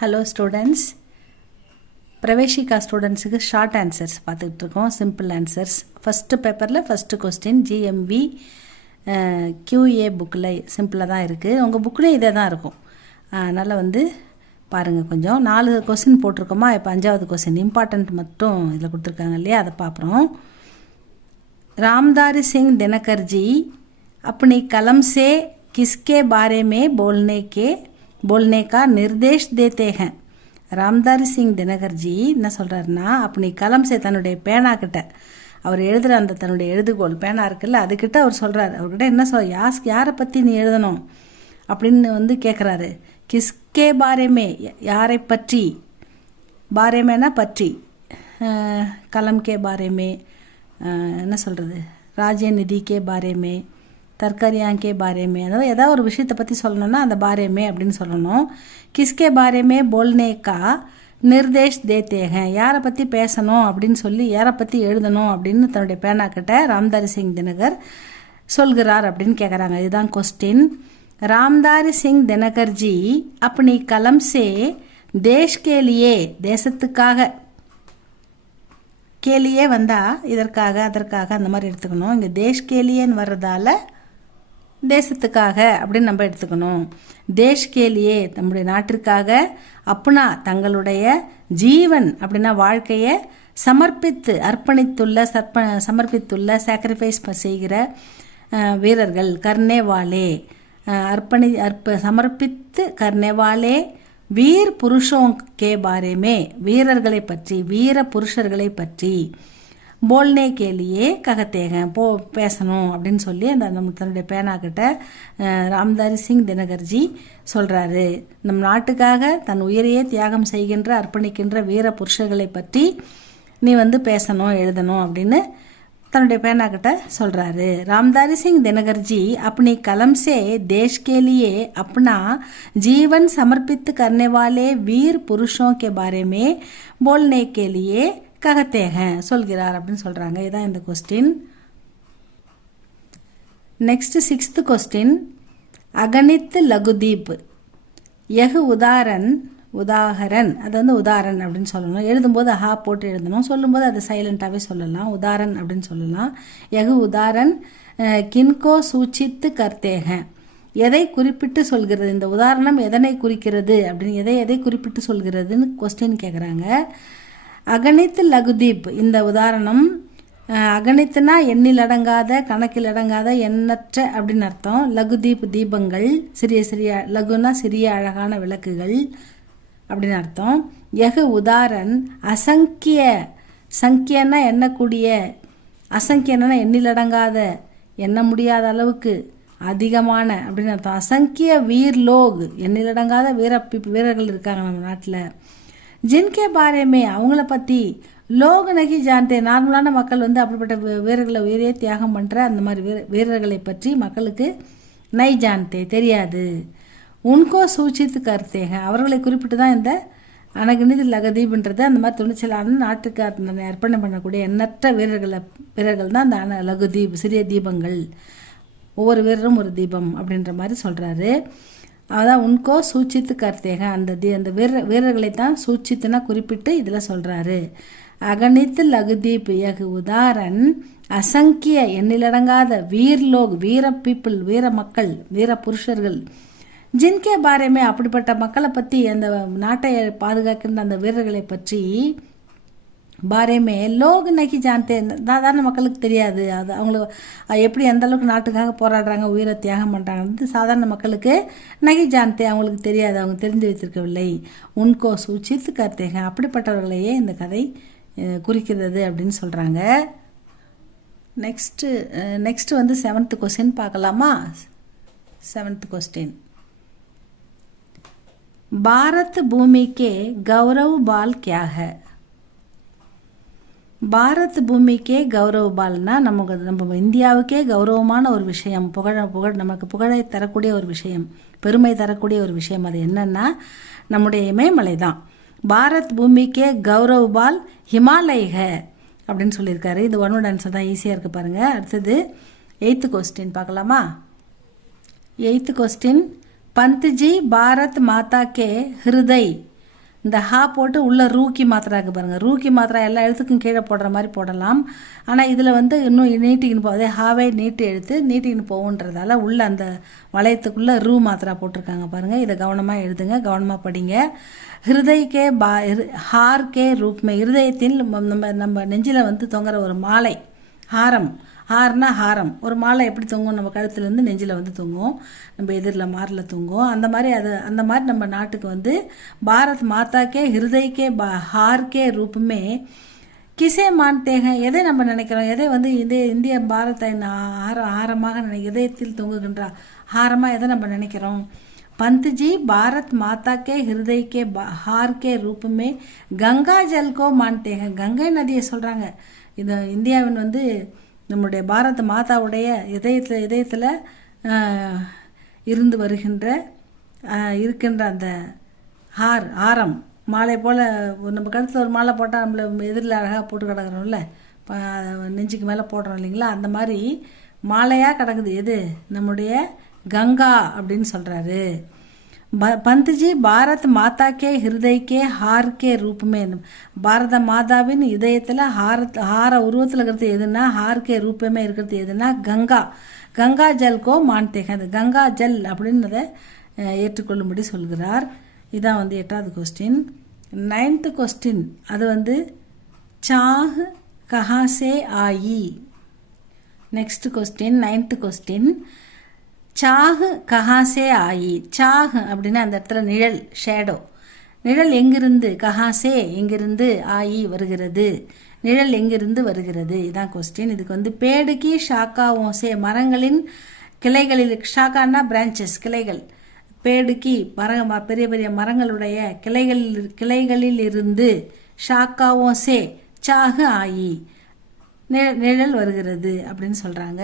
Hello students, Praveshika ஸ்டூடெண்ட்ஸுக்கு short answers பார்த்துக்கிட்டு இருக்கோம். Simple answers. ஃபஸ்ட்டு பேப்பரில் ஃபஸ்ட்டு கொஸ்டின் ஜிஎம்வி QA புக்கில் சிம்பிளாக தான் இருக்குது. உங்கள் புக்கில் இதே தான் இருக்கும். அதனால் பாருங்கள். கொஞ்சம் 4 கொஸ்டின் போட்டிருக்கோமா. இப்போ 5வது கொஸ்டின் இம்பார்ட்டண்ட் மட்டும் இதில் கொடுத்துருக்காங்க இல்லையா, அதை பார்க்குறோம். रामधारी सिंह दिनकर जी अपनी कलम से किसके बारे में बोलने का निर्देश देते हैं. ராம்தாரி சிங் தினகர் ஜி என்ன சொல்கிறாருன்னா, அப்படி கலம் சே தன்னுடைய பேனா கிட்ட, அவர் எழுதுகிற அந்த தன்னுடைய எழுதுகோள் பேனா இருக்குல்ல, அதுக்கிட்ட அவர் சொல்கிறார். அவர்கிட்ட என்ன யாரை பற்றி நீ எழுதணும் அப்படின்னு கேட்குறாரு. கிஸ்கே பாரேமே, யாரை பற்றி, பாரேமேனா பற்றி, கலம் கே பாரேமே, என்ன சொல்கிறது, ராஜ்யநிதி கே பாரேமே, தர்கரியாங்கே பாரேமே, அதாவது ஏதாவது ஒரு விஷயத்தை பற்றி சொல்லணும்னா அந்த பாரேமே அப்படின்னு சொல்லணும். கிஸ்கே பாரேமே போல்னேக்கா நிர்தேஷ் தேத்தேங்க, யாரை பற்றி பேசணும் அப்படின்னு சொல்லி, யாரை பற்றி எழுதணும் அப்படின்னு தன்னுடைய பேனாக்கிட்ட ராம்தாரி சிங் தினகர் சொல்கிறார் அப்படின்னு கேட்குறாங்க. இதுதான் கொஸ்டின். ராம்தாரி சிங் தினகர் ஜி அப்படி கலம் சே தேஷ்கேலியே, தேசத்துக்காக, கேலியே வந்தால் இதற்காக அதற்காக அந்த மாதிரி எடுத்துக்கணும். இங்கே தேஷ்கேலியேன்னு வர்றதால தேசத்துக்காக அப்படின்னு நம்ம எடுத்துக்கணும். தேஷ்கேலியே நம்முடைய நாட்டிற்காக, அப்புனா தங்களுடைய ஜீவன் அப்படின்னா வாழ்க்கையை சமர்ப்பித்து சமர்ப்பித்துள்ள சாக்ரிஃபைஸ் செய்கிற வீரர்கள், கர்னேவாலே சமர்ப்பித்து கர்னேவாலே வீர் புருஷோं के बारे में, வீரர்களை பற்றி, வீர புருஷர்களை பற்றி, போல்னே கேலியே ககத்தேங்க, பேசணும் அப்படின்னு சொல்லி அந்த தன்னுடைய பேனாக்கிட்ட ராம்தாரி சிங் தினகர்ஜி சொல்கிறாரு. நம் நாட்டுக்காக தன் உயிரையே தியாகம் செய்கின்ற அர்ப்பணிக்கின்ற வீர புருஷர்களை பற்றி நீ பேசணும் எழுதணும் அப்படின்னு தன்னுடைய பேனாக்கிட்ட சொல்கிறாரு. ராம்தாரி சிங் தினகர்ஜி अपनी कलम से देश के लिए अपना जीवन समर्पित करने वाले वीर पुरुषों के बारे में बोलने के लिए कहते हैं, சொல்கிறார் அப்படின்னு சொல்கிறாங்க. இதுதான் இந்த கொஸ்டின். Next 6th question. அகணித் லகுதீப் யஹ் உதாகரன், அது உதாரண் அப்படின்னு சொல்லணும். எழுதும்போது ஹா போட்டு எழுதணும், சொல்லும்போது அது சைலண்டாகவே சொல்லலாம். உதாரண் அப்படின்னு சொல்லலாம். யஹ் உதாரண் கின்கோ சூச்சித்து கர்த்தேக, எதை குறிப்பிட்டு சொல்கிறது, இந்த உதாரணம் எதனை குறிக்கிறது அப்படின்னு, எதை குறிப்பிட்டு சொல்கிறதுன்னு கொஸ்டின் கேட்குறாங்க. அகணித் லகுதீப், இந்த உதாரணம், அகணித்துனா எண்ணில் அடங்காத, கணக்கில் அடங்காத, எண்ணற்ற அப்படின்னு அர்த்தம். லகுதீப் தீபங்கள், சிறிய சிறிய, லகுனா சிறிய அழகான விளக்குகள் அப்படின்னு அர்த்தம். யஹ் உதாரண் அசங்கிய, சங்கியன்னா எண்ணக்கூடிய, அசங்கியன்னா எண்ணிலடங்காத, எண்ண முடியாத அளவுக்கு அதிகமான அப்படின்னு அர்த்தம். அசங்கிய வீர் லோக், எண்ணிலடங்காத வீரர்கள் இருக்காங்க நம்ம நாட்டில். ஜின்கே பாரேமே, அவங்கள பற்றி, லோக் நகி ஜான்தே, நார்மலான மக்கள் அப்படிப்பட்ட வீரர்களை உயிரே தியாகம் பண்ணுற அந்த மாதிரி வீரர்களை பற்றி மக்களுக்கு நை ஜான்தே தெரியாது. உன்கோ சூச்சித்து கருத்தேங்க, அவர்களை குறிப்பிட்டு தான் இந்த அனகணித் லகுதீப்ன்றது. அந்த மாதிரி துணிச்சலான நாட்டுக்கு அர்ப்பணம் பண்ணக்கூடிய எண்ணற்ற வீரர்கள் தான் அந்த லகுதீப், சிறிய தீபங்கள், ஒவ்வொரு வீரரும் ஒரு தீபம் அப்படின்ற மாதிரி சொல்கிறாரு. அதான் உன்கோ சூச்சித்து கருத்தேங்க, அந்த வீரர்களை தான் சூச்சித்துனா குறிப்பிட்டு இதில் சொல்கிறாரு. அகணித் லகுதீப் யஹ் உதாரண் அசங்கிய, எண்ணிலடங்காத, வீர்லோக் வீர பீப்புள், வீர மக்கள், வீர புருஷர்கள், ஜின்கே பாரேமே அப்படிப்பட்ட மக்களை பற்றி, அந்த நாட்டை பாதுகாக்கின்ற அந்த வீரர்களை பற்றி, பாரேமே லோக் நகி ஜான்தே, சாதாரண மக்களுக்கு தெரியாது. அது அவங்களுக்கு எப்படி எந்த அளவுக்கு நாட்டுக்காக போராடுறாங்க, உயிரை தியாகம் பண்ணுறாங்க, சாதாரண மக்களுக்கு நகி ஜான்தே அவங்களுக்கு தெரியாது, அவங்க தெரிந்து வைத்திருக்கவில்லை. உன்கோ சூச்சித்து கர்த்தேங்க, அப்படிப்பட்டவர்களையே இந்த கதை குறிக்கிறது அப்படின்னு சொல்கிறாங்க. நெக்ஸ்ட்டு 7th கொஸ்டின் பார்க்கலாமா. 7th question. பாரத் பூமி கே கௌரவ் பால் கியா ஹை. பாரத் பூமிக்கே கௌரவ பால்னா நம்ம இந்தியாவுக்கே கௌரவமான ஒரு விஷயம், நமக்கு புகழை தரக்கூடிய ஒரு விஷயம், பெருமை தரக்கூடிய ஒரு விஷயம். அது என்னன்னா நம்முடைய இமயமலை தான். பாரத் பூமிக்கே கௌரவ் பால் ஹிமாலய ஹை அப்படின்னு சொல்லியிருக்காரு. இது ஒன் ஆன்சர் தான், ஈஸியாக இருக்குது பாருங்கள். அடுத்தது 8th கொஸ்டின் பார்க்கலாமா. 8th question. पंत जी भारत माता के हृदय இந்த ஹா போட்டு உள்ள ரூக்கி மாத்திராக்கு பாருங்கள். ரூக்கி மாத்திரா எல்லா எழுத்துக்கும் கீழே போடுற மாதிரி போடலாம். ஆனால் இதில் வந்து இன்னும் நீட்டிக்கின்னு போகும். அதே ஹாவே நீட்டி எழுத்து நீட்டிக்கின்னு போகுன்றதால உள்ள அந்த வளையத்துக்குள்ளே ரூ மாத்திரா போட்டிருக்காங்க பாருங்கள். இதை கவனமாக எழுதுங்க, கவனமாக படிங்க. ஹிருதய்கே ஹார்கே ரூப்மே, இருதயத்தில் நம்ம நெஞ்சில் வந்து தொங்குற ஒரு மாலை, ஹாரம். ஹார்னா ஹாரம், ஒரு மாலை எப்படி தொங்கும் நம்ம கழுத்துலேருந்து நெஞ்சில் வந்து தொங்கும், நம்ம எதிரில் மாரில் தொங்கும். அந்த மாதிரி அந்த மாதிரி நம்ம நாட்டுக்கு வந்து பாரத் மாதாக்கே ஹிருதய்கே ஹார்கே ரூபமே கிசே மான்தேக, எதை நம்ம நினைக்கிறோம், எதை வந்து இந்திய பாரத்தை ஹாரமாக இதயத்தில் தொங்குகின்ற ஹாரமாக எதை நம்ம நினைக்கிறோம். पंतजी भारत माता के हृदय के हार के रूप में गंगा जल को मानते हैं. கங்கை நதியை சொல்கிறாங்க. இது இந்தியாவின் வந்து நம்முடைய பாரத மாதாவுடைய இதயத்தில் இருந்து இருக்கின்ற அந்த ஆரம் மாலை போல் நம்ம கழுத்தில் ஒரு மாலை போட்டால் நம்மளை எதிரில் அழகாக போட்டு கிடக்குறோம்ல, நெஞ்சுக்கு மேலே போடுறோம் இல்லைங்களா, அந்த மாதிரி மாலையாக கிடக்குது எது, நம்முடைய கங்கா அப்படின்னு சொல்கிறாரு. பந்த்ஜி பாரத் மாதா K Hriday K hour K ரூபமே, பாரத மாதாவின் இதயத்தில் ஹார உருவத்தில் இருக்கிறது எதுனா, ஹார் கே ரூபமே இருக்கிறது எதுனா கங்கா. கங்கா ஜல் கோ மான்தேக, அந்த கங்கா ஜல் அப்படின்றத ஏற்றுக்கொள்ளும்படி சொல்கிறார். இதான் வந்து 8வது கொஸ்டின். 9th கொஸ்டின் அது வந்து சாஹ் கஹா சே ஆயி. நெக்ஸ்ட் கொஸ்டின் 9th கொஸ்டின், சாஹ் கஹாசே ஆயி. சாஹ் அப்படின்னா அந்த இடத்துல நிழல், ஷேடோ. நிழல் எங்கிருந்து, கஹாசே எங்கிருந்து, ஆயி வருகிறது, நிழல் எங்கிருந்து வருகிறது, இதான் கொஸ்டின். இதுக்கு வந்து பேடுகி ஷாக்காவோசே, மரங்களின் கிளைகளில், ஷாக்கான்னா பிரான்ச்சஸ், கிளைகள். பேடுகி பெரிய பெரிய மரங்களுடைய கிளைகளில் இருந்து, ஷாக்காவோசே சாஹ் ஆயி நிழல் வருகிறது அப்படின்னு சொல்கிறாங்க.